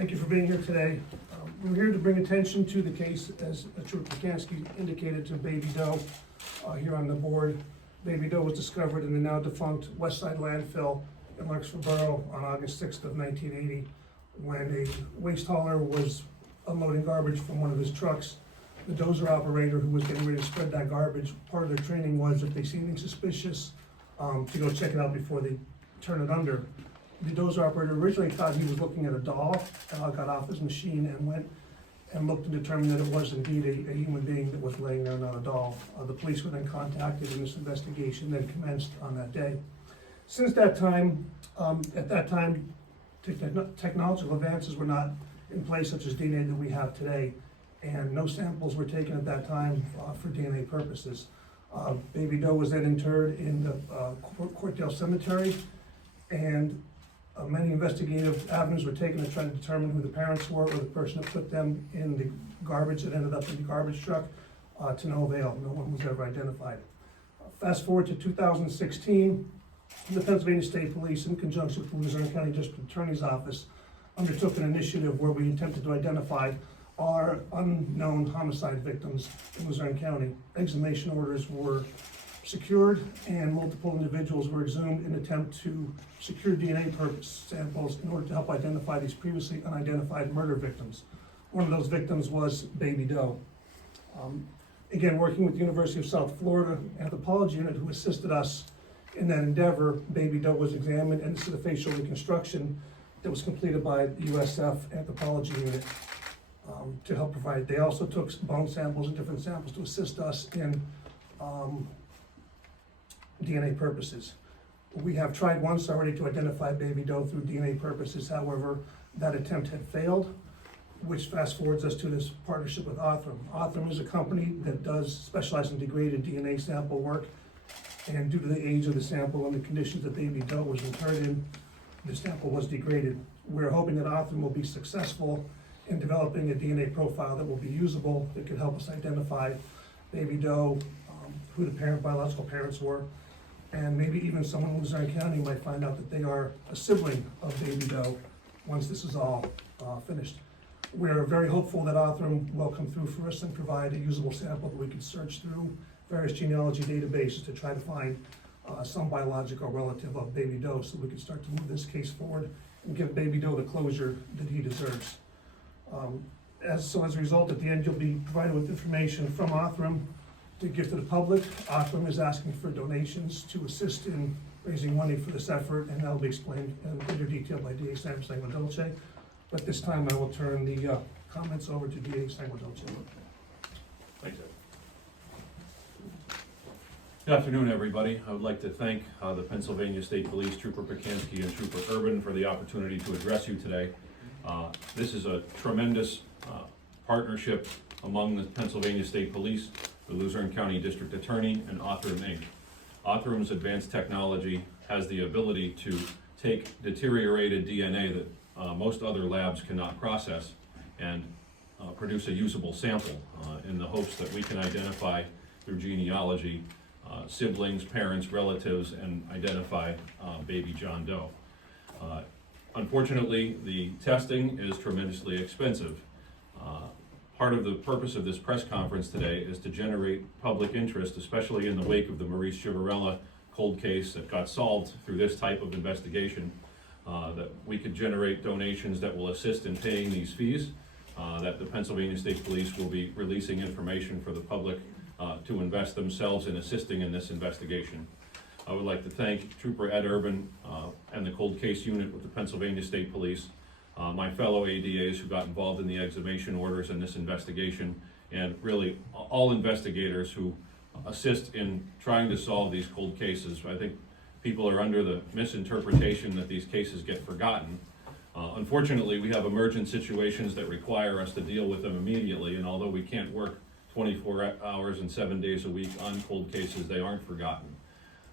Thank you for being here today. We're here to bring attention to the case, as Trooper Pekansky indicated, to Baby Doe here on the board. Baby Doe was discovered in the now defunct Westside landfill in Larksville Borough on August 6th of 1980 when a waste hauler was unloading garbage from one of his trucks. The dozer operator who was getting ready to spread that garbage, part of their training was if they see anything suspicious, to go check it out before they turn it under. The dozer operator originally thought he was looking at a doll, got off his machine and went and looked and determined that it was indeed a human being that was laying there, not a doll. The police were then contacted and this investigation then commenced on that day. Since that time, at that time, technological advances were not in place such as DNA that we have today, and no samples were taken at that time for DNA purposes. Baby Doe was then interred in the Courtdale Cemetery, and many investigative avenues were taken to try to determine who the parents were or the person that put them in the garbage that ended up in the garbage truck, to no avail. No one was ever identified. Fast forward to 2016, the Pennsyvlania State Police, in conjunction with the Luzerne County District Attorney's Office, undertook an initiative where we attempted to identify our unknown homicide victims in Luzerne County. Exhumation orders were secured and multiple individuals were exhumed in an attempt to secure DNA samples in order to help identify these previously unidentified murder victims. One of those victims was Baby Doe. Again, working with the University of South Florida Anthropology Unit, who assisted us in that endeavor, Baby Doe was examined, and this is a facial reconstruction that was completed by the USF Anthropology Unit to help provide. They also took bone samples and different samples to assist us in DNA purposes. We have tried once already to identify Baby Doe through DNA purposes. However, that attempt had failed, which fast forwards us to this partnership with Othram. Othram is a company that does specialize in degraded DNA sample work, and due to the age of the sample and the conditions that Baby Doe was interred in, the sample was degraded. We're hoping that Othram will be successful in developing a DNA profile that will be usable, that could help us identify Baby Doe, who the biological parents were, and maybe even someone in Luzerne County might find out that they are a sibling of Baby Doe once this is all finished. We're very hopeful that Othram will come through for us and provide a usable sample that we can search through various genealogy databases to try to find some biological relative of Baby Doe, so we can start to move this case forward and give Baby Doe the closure that he deserves. As a result, at the end, you'll be provided with information from Othram to give to the public. Othram is asking for donations to assist in raising money for this effort, and that'll be explained in greater detail by DA Sanguedolce. But this time I will turn the comments over to DA Sanguedolce. Thank you. Good afternoon, everybody. I would like to thank the Pennsyvlania State Police, Trooper Pekansky and Trooper Urban for the opportunity to address you today. This is a tremendous partnership among the Pennsyvlania State Police, the Luzerne County District Attorney, and Othram Inc. Othram's advanced technology has the ability to take deteriorated DNA that most other labs cannot process and produce a usable sample in the hopes that we can identify through genealogy siblings, parents, relatives, and identify Baby John Doe. Unfortunately, the testing is tremendously expensive. Part of the purpose of this press conference today is to generate public interest, especially in the wake of the Maurice Chivarella cold case that got solved through this type of investigation, that we could generate donations that will assist in paying these fees, that the Pennsyvlania State Police will be releasing information for the public to invest themselves in assisting in this investigation. I would like to thank Trooper Ed Urban and the cold case unit with the Pennsyvlania State Police, my fellow ADAs who got involved in the exhumation orders in this investigation, and really all investigators who assist in trying to solve these cold cases. I think people are under the misinterpretation that these cases get forgotten. Unfortunately, we have emergent situations that require us to deal with them immediately, and although we can't work 24 hours and 7 days a week on cold cases, they aren't forgotten.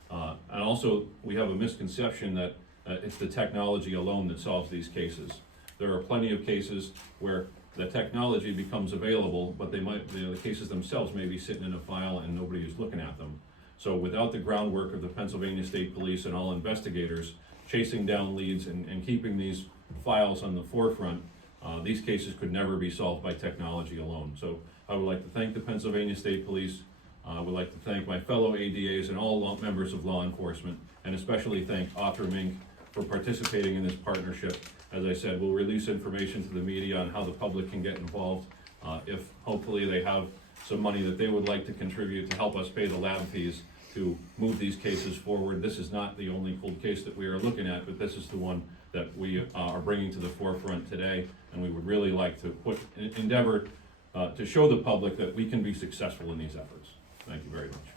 And also, we have a misconception that it's the technology alone that solves these cases. There are plenty of cases where the technology becomes available, but the cases themselves may be sitting in a file and nobody is looking at them. So without the groundwork of the Pennsyvlania State Police and all investigators chasing down leads and keeping these files on the forefront, These cases could never be solved by technology alone. So I would like to thank the Pennsyvlania State Police. I would like to thank my fellow ADAs and all members of law enforcement, and especially thank Othram Inc. for participating in this partnership. As I said, we'll release information to the media on how the public can get involved. If hopefully they have some money that they would like to contribute to help us pay the lab fees to move these cases forward. This is not the only cold case that we are looking at, but this is the one that we are bringing to the forefront today, and we would really like to endeavor to show the public that we can be successful in these efforts. Thank you very much.